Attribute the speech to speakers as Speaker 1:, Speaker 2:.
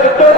Speaker 1: Get